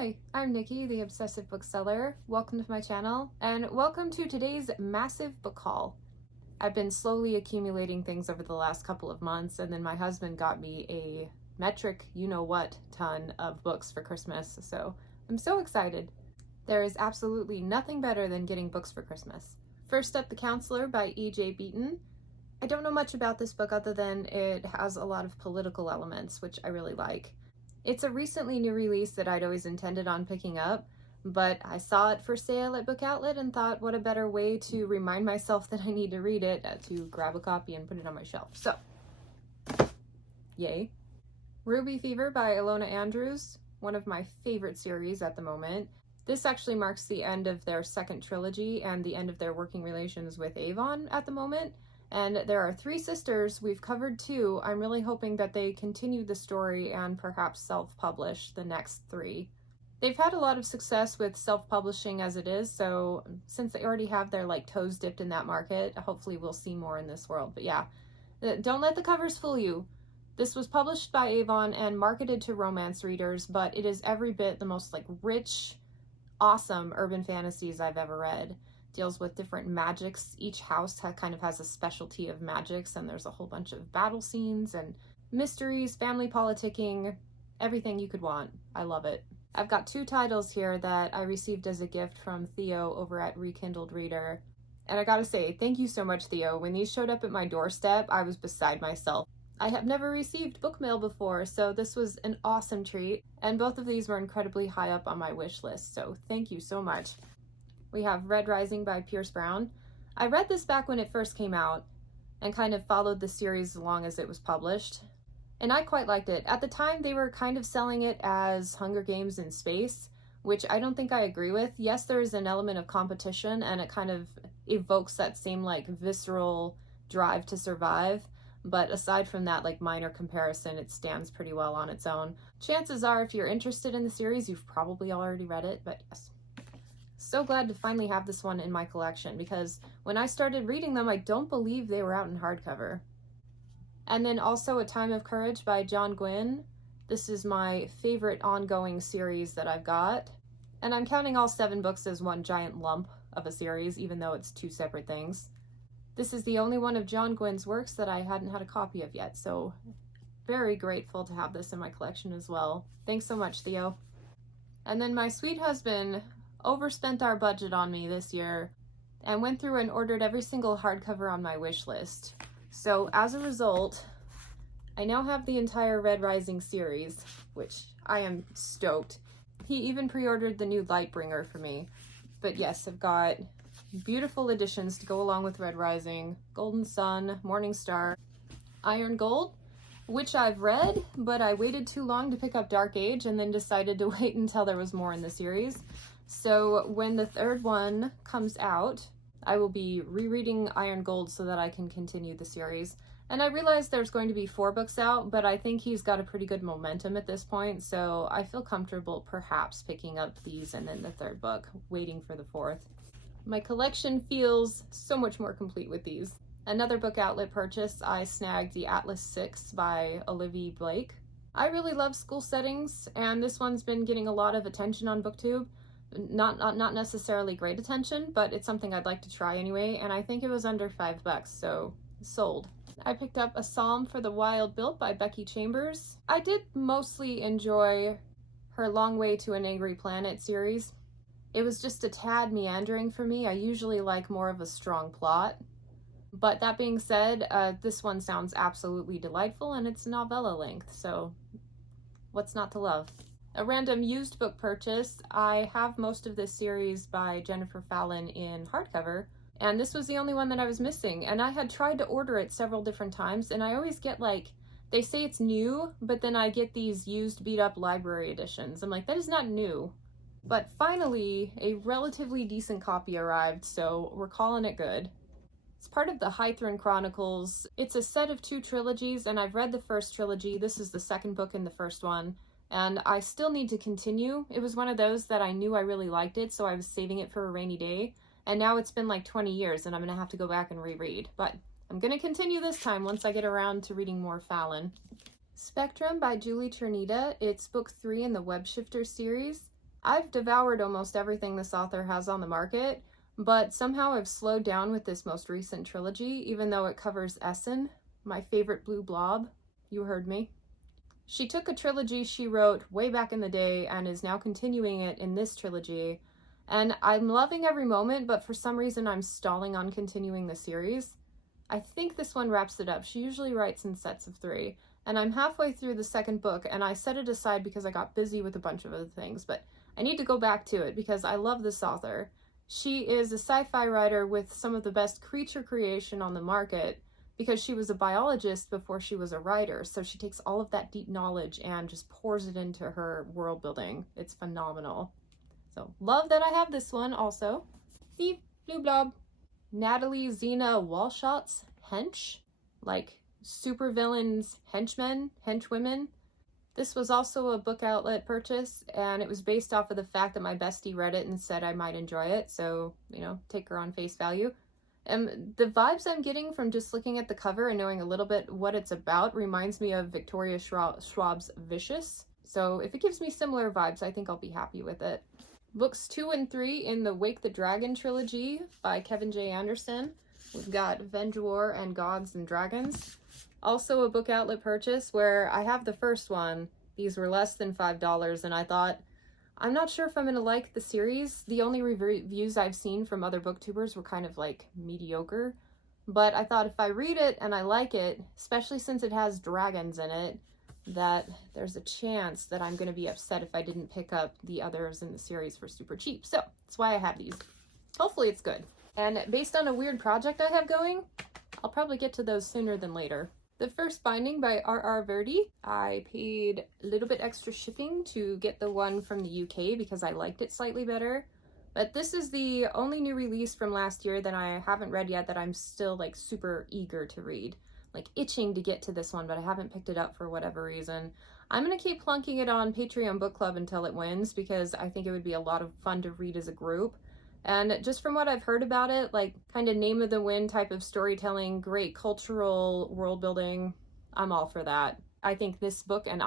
Hi, I'm Nikki, the Obsessive Bookseller. Welcome to my channel, and welcome to today's massive book haul. I've been slowly accumulating things over the last couple of months, and then my husband got me a metric you-know-what ton of books for Christmas, so I'm so excited. There is absolutely nothing better than getting books for Christmas. First up, The Counselor by E.J. Beaton. I don't know much about this book other than it has a lot of political elements, which I really like. It's a recently new release that I'd always intended on picking up, but I saw it for sale at Book Outlet and thought what a better way to remind myself that I need to read it to grab a copy and put it on my shelf. So, yay. Ruby Fever by Ilona Andrews, one of my favorite series at the moment. This actually marks the end of their second trilogy and the end of their working relations with Avon at the moment. And there are 3 sisters, we've covered 2. I'm really hoping that they continue the story and perhaps self-publish the next 3. They've had a lot of success with self-publishing as it is, so since they already have their toes dipped in that market, hopefully we'll see more in this world. But yeah, don't let the covers fool you. This was published by Avon and marketed to romance readers, but it is every bit the most rich, awesome urban fantasies I've ever read. Deals with different magics. Each house kind of has a specialty of magics, and there's a whole bunch of battle scenes and mysteries, family politicking, everything you could want. I love it. I've got 2 titles here that I received as a gift from Theo over at Rekindled Reader. And I gotta say, thank you so much, Theo. When these showed up at my doorstep, I was beside myself. I have never received book mail before, so this was an awesome treat. And both of these were incredibly high up on my wish list, so thank you so much. We have Red Rising by Pierce Brown. I read this back when it first came out and kind of followed the series as long as it was published. And I quite liked it. At the time, they were kind of selling it as Hunger Games in space, which I don't think I agree with. Yes, there is an element of competition, and it kind of evokes that same visceral drive to survive. But aside from that minor comparison, it stands pretty well on its own. Chances are, if you're interested in the series, you've probably already read it, but yes. So glad to finally have this one in my collection, because when I started reading them, I don't believe they were out in hardcover. And then also A Time of Courage by John Gwynne. This is my favorite ongoing series that I've got. And I'm counting all 7 books as one giant lump of a series, even though it's 2 separate things. This is the only one of John Gwynne's works that I hadn't had a copy of yet, so very grateful to have this in my collection as well. Thanks so much, Theo. And then my sweet husband overspent our budget on me this year and went through and ordered every single hardcover on my wish list. So as a result, I now have the entire Red Rising series, which I am stoked. He even pre-ordered the new Lightbringer for me. But yes, I've got beautiful editions to go along with Red Rising: Golden Sun, Morning Star, Iron Gold, which I've read, but I waited too long to pick up Dark Age and then decided to wait until there was more in the series. So when the 3rd one comes out, I will be rereading Iron Gold so that I can continue the series. And I realize there's going to be 4 books out, but I think he's got a pretty good momentum at this point, so I feel comfortable perhaps picking up these and then the 3rd book, waiting for the 4th. My collection feels so much more complete with these. Another Book Outlet purchase, I snagged The Atlas 6 by Olivia Blake. I really love school settings, and this one's been getting a lot of attention on BookTube. Not necessarily great attention, but it's something I'd like to try anyway, and I think it was under $5, so sold. I picked up A Psalm for the Wild Built by Becky Chambers. I did mostly enjoy her Long Way to an Angry Planet series. It was just a tad meandering for me. I usually like more of a strong plot. But that being said, this one sounds absolutely delightful, and it's novella length, so what's not to love? A random used book purchase. I have most of this series by Jennifer Fallon in hardcover, and this was the only one that I was missing, and I had tried to order it several different times, and I always get they say it's new, but then I get these used beat up library editions. I'm like, that is not new. But finally, a relatively decent copy arrived, so we're calling it good. It's part of the Hythrun Chronicles. It's a set of 2 trilogies, and I've read the first trilogy. This is the 2nd book in the first one. And I still need to continue. It was one of those that I knew I really liked it, so I was saving it for a rainy day. And now it's been 20 years, and I'm going to have to go back and reread. But I'm going to continue this time once I get around to reading more Fallon. Spectrum by Julie Chernita. It's book 3 in the Webshifter series. I've devoured almost everything this author has on the market, but somehow I've slowed down with this most recent trilogy, even though it covers Essen, my favorite blue blob. You heard me. She took a trilogy she wrote way back in the day and is now continuing it in this trilogy. And I'm loving every moment, but for some reason I'm stalling on continuing the series. I think this one wraps it up. She usually writes in sets of 3. And I'm halfway through the second book, and I set it aside because I got busy with a bunch of other things, but I need to go back to it because I love this author. She is a sci-fi writer with some of the best creature creation on the market because she was a biologist before she was a writer, so she takes all of that deep knowledge and just pours it into her world building. It's phenomenal. So, love that I have this one also. The Blue Blob. Natalie Zena Walshott's Hench, like supervillains, henchmen, henchwomen. This was also a book outlet purchase, and it was based off of the fact that my bestie read it and said I might enjoy it, so, you know, take her on face value. The vibes I'm getting from just looking at the cover and knowing a little bit what it's about reminds me of Victoria Schwab's Vicious, so if it gives me similar vibes, I think I'll be happy with it. Books 2 and 3 in the Wake the Dragon trilogy by Kevin J. Anderson. We've got Venge War and Gods and Dragons. Also a book outlet purchase where I have the first one. These were less than $5 and I thought, I'm not sure if I'm going to like the series. The only reviews I've seen from other booktubers were kind of like mediocre. But I thought if I read it and I like it, especially since it has dragons in it, that there's a chance that I'm going to be upset if I didn't pick up the others in the series for super cheap. So that's why I have these. Hopefully it's good. And based on a weird project I have going, I'll probably get to those sooner than later. The first binding by R.R. Verdi, I paid a little bit extra shipping to get the one from the UK because I liked it slightly better. But this is the only new release from last year that I haven't read yet that I'm still like super eager to read. Like itching to get to this one, but I haven't picked it up for whatever reason. I'm going to keep plunking it on Patreon Book Club until it wins because I think it would be a lot of fun to read as a group. And just from what I've heard about it, like kind of name of the wind type of storytelling, great cultural world building, I'm all for that. I think this book and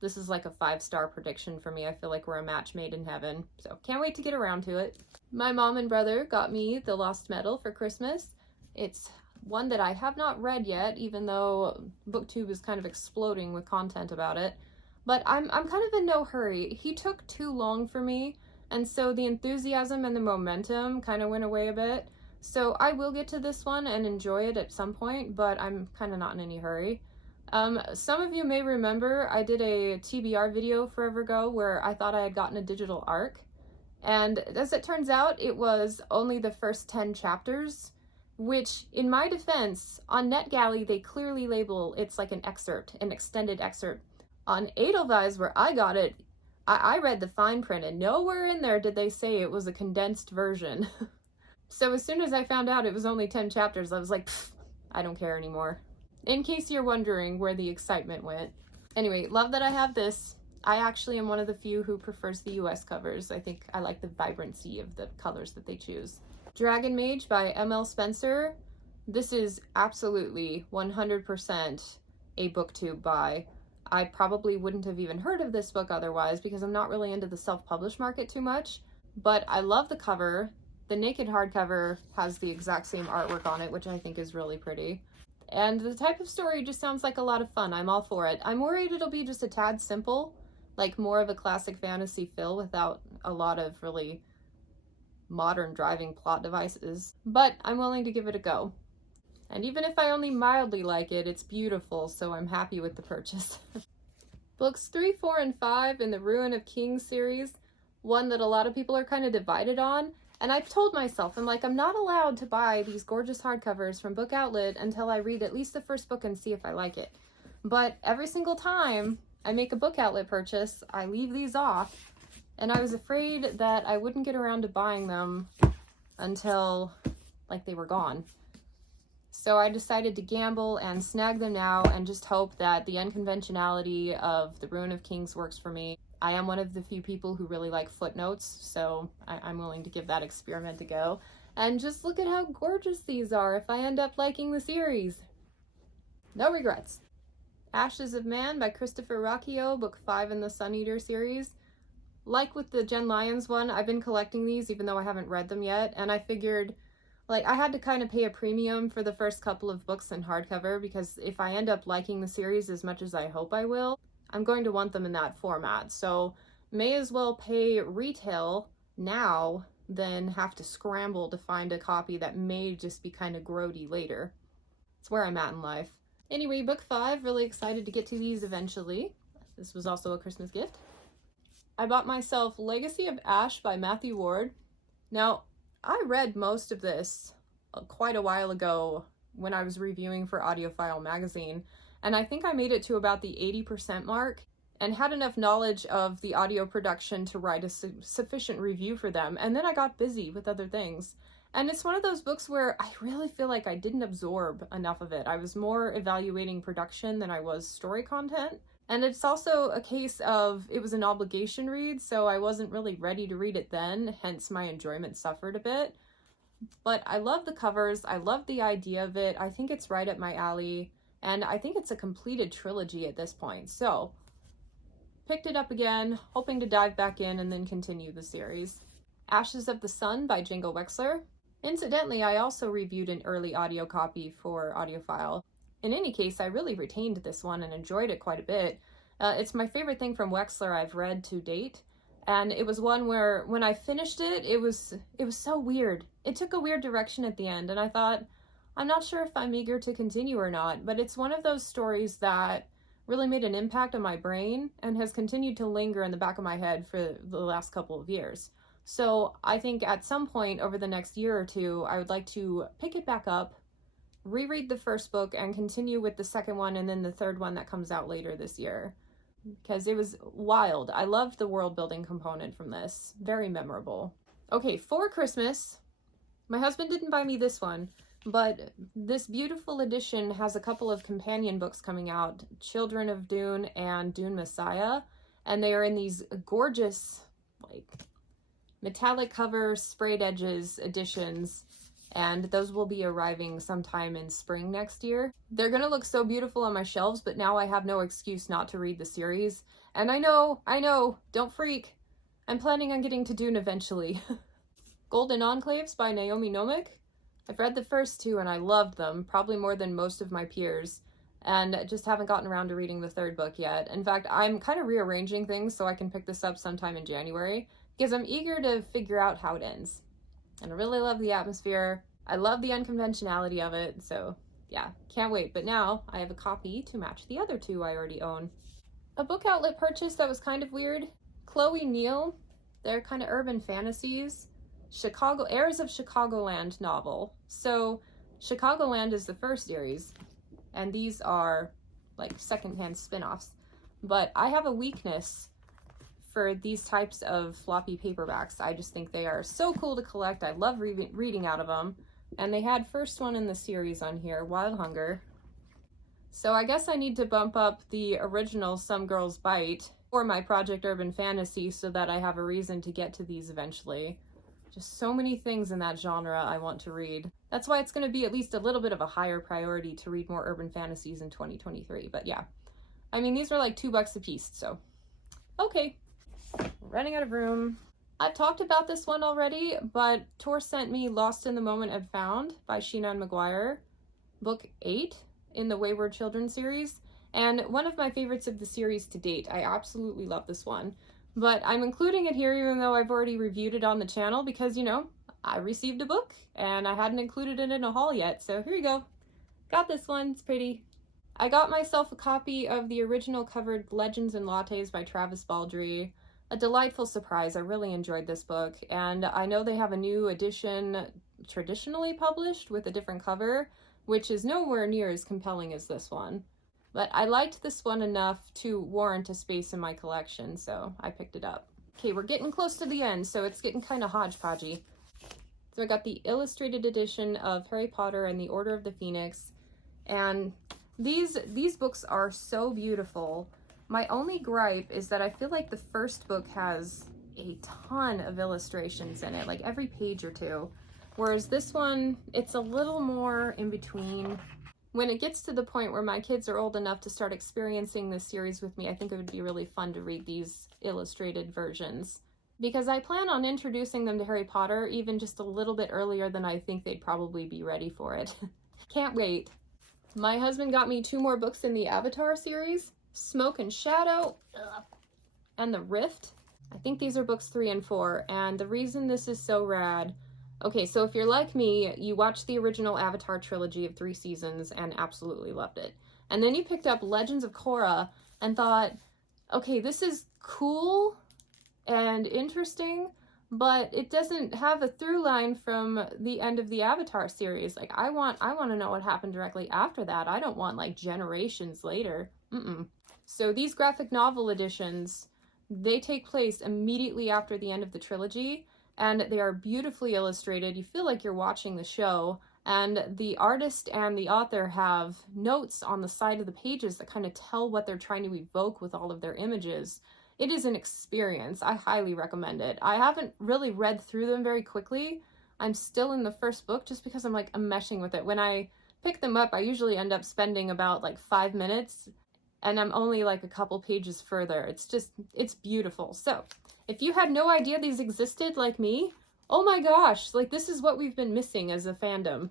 this is like a 5-star prediction for me. I feel like we're a match made in heaven. So can't wait to get around to it. My mom and brother got me The Lost Metal for Christmas. It's one that I have not read yet, even though BookTube is kind of exploding with content about it. But I'm kind of in no hurry. He took too long for me, and so the enthusiasm and the momentum kind of went away a bit. So I will get to this one and enjoy it at some point, but I'm kind of not in any hurry. Some of you may remember I did a TBR video forever ago where I thought I had gotten a digital ARC. And as it turns out, it was only the first 10 chapters, which, in my defense, on NetGalley, they clearly label it's like an excerpt, an extended excerpt. On Edelweiss, where I got it, I read the fine print, and nowhere in there did they say it was a condensed version. So as soon as I found out it was only 10 chapters, I was like, I don't care anymore. In case you're wondering where the excitement went. Anyway, love that I have this. I actually am one of the few who prefers the US covers. I think I like the vibrancy of the colors that they choose. Dragon Mage by M.L. Spencer. This is absolutely 100% a booktube buy. I probably wouldn't have even heard of this book otherwise because I'm not really into the self-published market too much, but I love the cover. The naked hardcover has the exact same artwork on it, which I think is really pretty. And the type of story just sounds like a lot of fun. I'm all for it. I'm worried it'll be just a tad simple, like more of a classic fantasy fill without a lot of really modern driving plot devices, but I'm willing to give it a go. And even if I only mildly like it, it's beautiful, so I'm happy with the purchase. Books 3, 4, and 5 in the Ruin of Kings series, one that a lot of people are kind of divided on, and I've told myself, I'm not allowed to buy these gorgeous hardcovers from Book Outlet until I read at least the first book and see if I like it. But every single time I make a Book Outlet purchase, I leave these off, and I was afraid that I wouldn't get around to buying them until, like, they were gone. So I decided to gamble and snag them now and just hope that the unconventionality of the Ruin of Kings works for me. I am one of the few people who really like footnotes, so I'm willing to give that experiment a go. And just look at how gorgeous these are if I end up liking the series. No regrets. Ashes of Man by Christopher Rocchio, book 5 in the Sun Eater series. Like with the Jen Lyons one, I've been collecting these even though I haven't read them yet, and I figured like I had to kind of pay a premium for the first couple of books in hardcover, because if I end up liking the series as much as I hope I will, I'm going to want them in that format. So may as well pay retail now than have to scramble to find a copy that may just be kind of grody later. It's where I'm at in life. Anyway, book 5, really excited to get to these eventually. This was also a Christmas gift. I bought myself Legacy of Ash by Matthew Ward. Now, I read most of this quite a while ago when I was reviewing for Audiophile magazine, and I think I made it to about the 80% mark and had enough knowledge of the audio production to write a sufficient review for them, and then I got busy with other things. And it's one of those books where I really feel like I didn't absorb enough of it. I was more evaluating production than I was story content. And it's also a case of it was an obligation read, so I wasn't really ready to read it then, hence my enjoyment suffered a bit. But I love the covers, I love the idea of it, I think it's right up my alley, and I think it's a completed trilogy at this point. So, picked it up again, hoping to dive back in and then continue the series. Ashes of the Sun by Jingle Wexler. Incidentally, I also reviewed an early audio copy for Audiophile. In any case, I really retained this one and enjoyed it quite a bit. It's my favorite thing from Wexler I've read to date, and it was one where when I finished it, it was so weird. It took a weird direction at the end, and I thought, I'm not sure if I'm eager to continue or not, but it's one of those stories that really made an impact on my brain and has continued to linger in the back of my head for the last couple of years. So I think at some point over the next year or two, I would like to pick it back up, reread the first book, and continue with the second one and then the third one that comes out later this year, because it was wild. I loved the world building component from this. Very memorable. Okay, for Christmas, my husband didn't buy me this one, but this beautiful edition has a couple of companion books coming out, Children of Dune and Dune Messiah, and they are in these gorgeous like metallic cover, sprayed edges editions, and those will be arriving sometime in spring next year. They're gonna look so beautiful on my shelves, but now I have no excuse not to read the series. And I know, don't freak. I'm planning on getting to Dune eventually. Golden Enclaves by Naomi Novick. I've read the first two and I loved them, probably more than most of my peers, and just haven't gotten around to reading the third book yet. In fact, I'm kind of rearranging things so I can pick this up sometime in January, because I'm eager to figure out how it ends. And I really love the atmosphere. I love the unconventionality of it, so yeah, can't wait. But now I have a copy to match the other two I already own. A book outlet purchase that was kind of weird. Chloe Neal, they're kind of urban fantasies. Heirs of Chicagoland novel. So Chicagoland is the first series, and these are like secondhand spin-offs. But I have a weakness for these types of floppy paperbacks. I just think they are so cool to collect. I love reading out of them. And they had first one in the series on here, Wild Hunger. So I guess I need to bump up the original Some Girls Bite for my Project Urban Fantasy so that I have a reason to get to these eventually. Just so many things in that genre I want to read. That's why it's going to be at least a little bit of a higher priority to read more urban fantasies in 2023. But yeah, I mean, these were like $2 a piece, so okay. Running out of room. I've talked about this one already, but Tor sent me Lost in the Moment and Found by Sheena and McGuire, book 8 in the Wayward Children series, and one of my favorites of the series to date. I absolutely love this one, but I'm including it here even though I've already reviewed it on the channel because, you know, I received a book and I hadn't included it in a haul yet, so here you go. Got this one, it's pretty. I got myself a copy of the original covered Legends and Lattes by Travis Baldree. A delightful surprise. I really enjoyed this book, and I know they have a new edition traditionally published with a different cover, which is nowhere near as compelling as this one. But I liked this one enough to warrant a space in my collection, so I picked it up. Okay, we're getting close to the end, so it's getting kind of hodgepodgey. So I got the illustrated edition of Harry Potter and the Order of the Phoenix, and these books are so beautiful. My only gripe is that I feel like the first book has a ton of illustrations in it, like every page or two. Whereas this one, it's a little more in between. When it gets to the point where my kids are old enough to start experiencing this series with me, I think it would be really fun to read these illustrated versions. Because I plan on introducing them to Harry Potter even just a little bit earlier than I think they'd probably be ready for it. Can't wait. My husband got me 2 more books in the Avatar series, Smoke and Shadow, and The Rift. I think these are books 3 and 4, and the reason this is so rad... Okay, so if you're like me, you watched the original Avatar trilogy of 3 seasons and absolutely loved it. And then you picked up Legends of Korra and thought, okay, this is cool and interesting, but it doesn't have a through line from the end of the Avatar series. Like, I want to know what happened directly after that. I don't want, like, generations later. So these graphic novel editions, they take place immediately after the end of the trilogy, and they are beautifully illustrated. You feel like you're watching the show, and the artist and the author have notes on the side of the pages that kind of tell what they're trying to evoke with all of their images. It is an experience. I highly recommend it. I haven't really read through them very quickly. I'm still in the first book just because I'm meshing with it. When I pick them up, I usually end up spending about 5 minutes, and I'm only a couple pages further. It's beautiful. So if you had no idea these existed like me, oh my gosh, this is what we've been missing as a fandom.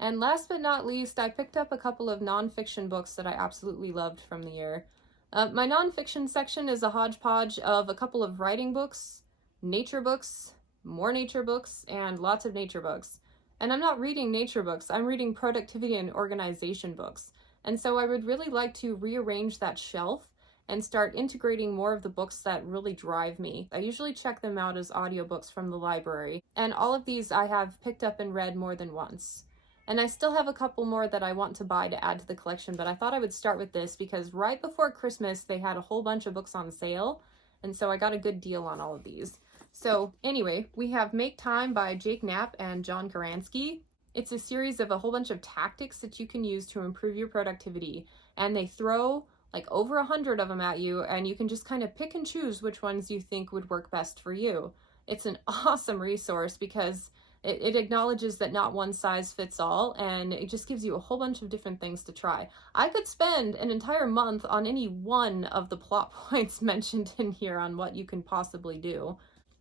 And last but not least, I picked up a couple of nonfiction books that I absolutely loved from the year. My nonfiction section is a hodgepodge of a couple of writing books, nature books, more nature books, and lots of nature books. And I'm not reading nature books, I'm reading productivity and organization books. And so I would really like to rearrange that shelf and start integrating more of the books that really drive me. I usually check them out as audiobooks from the library, and all of these I have picked up and read more than once. And I still have a couple more that I want to buy to add to the collection, but I thought I would start with this because right before Christmas they had a whole bunch of books on sale, and so I got a good deal on all of these. So anyway, we have Make Time by Jake Knapp and John Karansky. It's a series of a whole bunch of tactics that you can use to improve your productivity, and they throw over 100 of them at you, and you can just kind of pick and choose which ones you think would work best for you. It's an awesome resource because it acknowledges that not one size fits all, and it just gives you a whole bunch of different things to try. I could spend an entire month on any one of the plot points mentioned in here on what you can possibly do.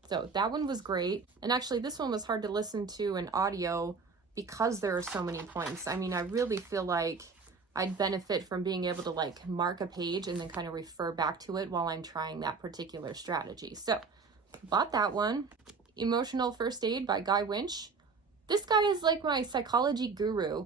So that one was great, and actually this one was hard to listen to in audio because there are so many points. I mean, I really feel like I'd benefit from being able to mark a page and then kind of refer back to it while I'm trying that particular strategy. So bought that one. Emotional First Aid by Guy Winch. This guy is like my psychology guru.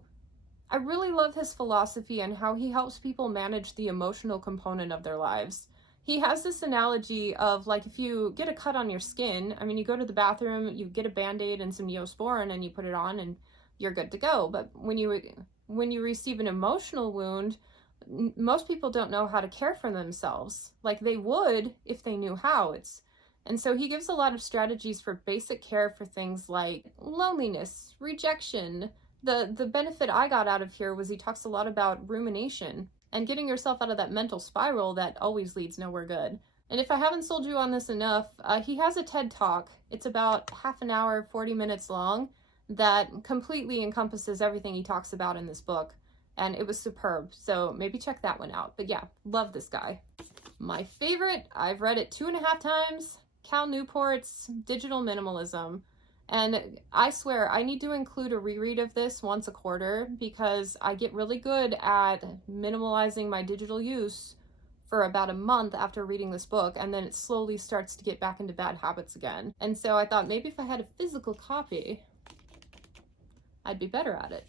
I really love his philosophy and how he helps people manage the emotional component of their lives. He has this analogy of if you get a cut on your skin, I mean, you go to the bathroom, you get a Band-Aid and some Neosporin and you put it on and you're good to go. But when you receive an emotional wound, most people don't know how to care for themselves like they would if they knew how. And so he gives a lot of strategies for basic care for things like loneliness, rejection. The benefit I got out of here was he talks a lot about rumination and getting yourself out of that mental spiral that always leads nowhere good. And if I haven't sold you on this enough, he has a TED Talk. It's about half an hour, 40 minutes long, that completely encompasses everything he talks about in this book, and it was superb, so maybe check that one out. But yeah, love this guy. My favorite, I've read it 2.5 times, Cal Newport's Digital Minimalism, and I swear I need to include a reread of this once a quarter because I get really good at minimalizing my digital use for about a month after reading this book, and then it slowly starts to get back into bad habits again. And so I thought maybe if I had a physical copy, I'd be better at it.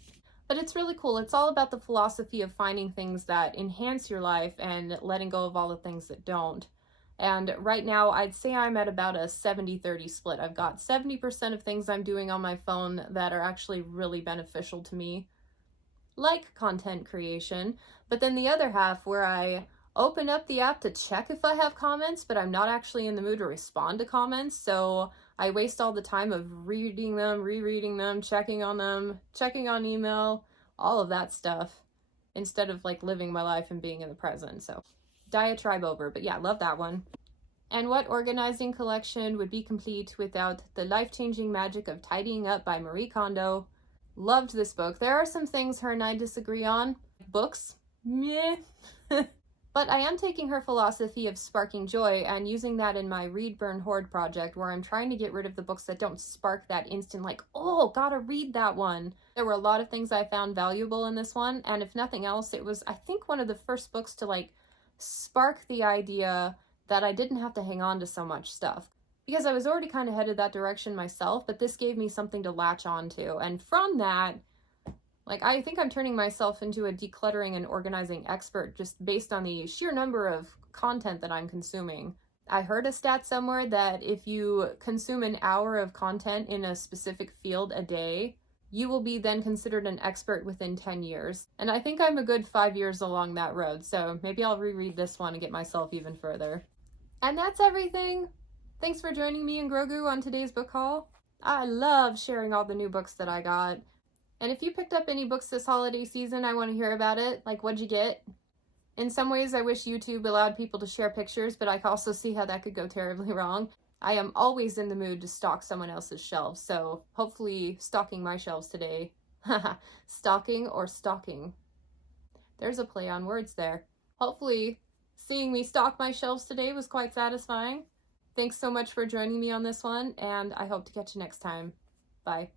But it's really cool. It's all about the philosophy of finding things that enhance your life and letting go of all the things that don't. And right now, I'd say I'm at about a 70-30 split. I've got 70% of things I'm doing on my phone that are actually really beneficial to me, like content creation, but then the other half where I open up the app to check if I have comments, but I'm not actually in the mood to respond to comments, so I waste all the time of reading them, rereading them, checking on email, all of that stuff, instead of living my life and being in the present. So diatribe over, but yeah, love that one. And what organizing collection would be complete without the life-changing magic of tidying up by Marie Kondo? Loved this book. There are some things her and I disagree on. Books, meh. But I am taking her philosophy of sparking joy and using that in my Read, Burn, Hoard project, where I'm trying to get rid of the books that don't spark that instant, like, oh, gotta read that one. There were a lot of things I found valuable in this one, and if nothing else, it was, I think, one of the first books to, like, spark the idea that I didn't have to hang on to so much stuff. Because I was already kind of headed that direction myself, but this gave me something to latch on to. And from that, like, I think I'm turning myself into a decluttering and organizing expert just based on the sheer number of content that I'm consuming. I heard a stat somewhere that if you consume an hour of content in a specific field a day, you will be then considered an expert within 10 years. And I think I'm a good 5 years along that road, so maybe I'll reread this one and get myself even further. And that's everything! Thanks for joining me and Grogu on today's book haul. I love sharing all the new books that I got. And if you picked up any books this holiday season, I want to hear about it. Like, what'd you get? In some ways, I wish YouTube allowed people to share pictures, but I can also see how that could go terribly wrong. I am always in the mood to stock someone else's shelves, so hopefully stocking my shelves today. Stocking or stalking. There's a play on words there. Hopefully seeing me stock my shelves today was quite satisfying. Thanks so much for joining me on this one, and I hope to catch you next time. Bye.